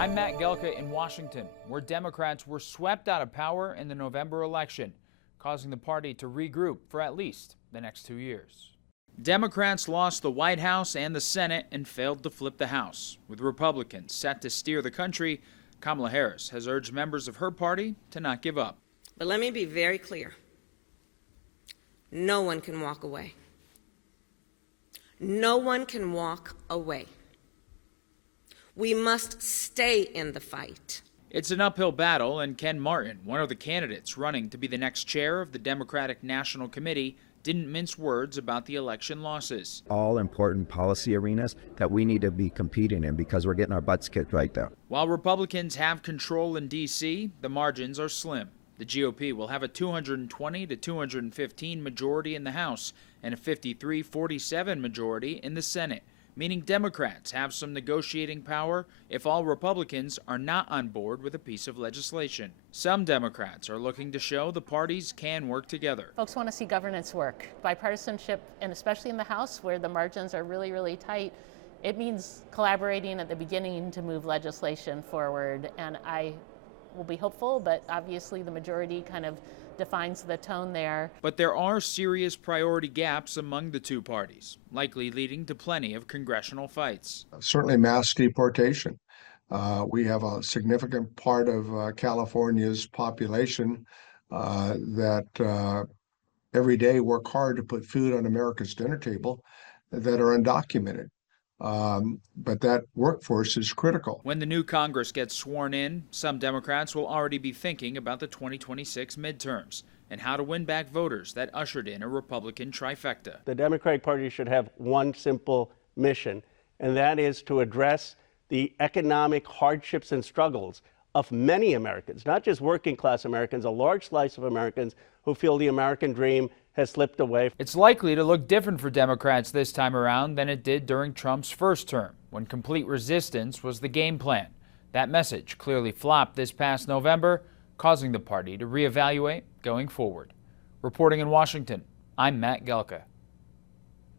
I'm Matt Gelka in Washington, where Democrats were swept out of power in the November election, causing the party to regroup for at least the next 2 years. Democrats lost the White House and the Senate and failed to flip the House. With Republicans set to steer the country, Kamala Harris has urged members of her party to not give up. But let me be very clear. No one can walk away. No one can walk away. We must stay in the fight. It's an uphill battle, and Ken Martin, one of the candidates running to be the next chair of the Democratic National Committee, didn't mince words about the election losses. All important policy arenas that we need to be competing in because we're getting our butts kicked right there. While Republicans have control in D.C., the margins are slim. The GOP will have a 220 to 215 majority in the House and a 53-47 majority in the Senate, meaning Democrats have some negotiating power if all Republicans are not on board with a piece of legislation. Some Democrats are looking to show the parties can work together. Folks want to see governance work. Bipartisanship, and especially in the House where the margins are really, really tight, it means collaborating at the beginning to move legislation forward. And I will be hopeful, but obviously the majority kind of defines the tone there. But there are serious priority gaps among the two parties, likely leading to plenty of congressional fights. Certainly mass deportation. We have a significant part of California's population that every day work hard to put food on America's dinner table that are undocumented. But that workforce is critical. When the new Congress gets sworn in, some Democrats will already be thinking about the 2026 midterms and how to win back voters that ushered in a Republican trifecta. The Democratic Party should have one simple mission, and that is to address the economic hardships and struggles of many Americans, not just working class Americans, a large slice of Americans who feel the American dream has slipped away. It's likely to look different for Democrats this time around than it did during Trump's first term, when complete resistance was the game plan. That message clearly flopped this past November, causing the party to reevaluate going forward. Reporting in Washington, I'm Matt Gelka.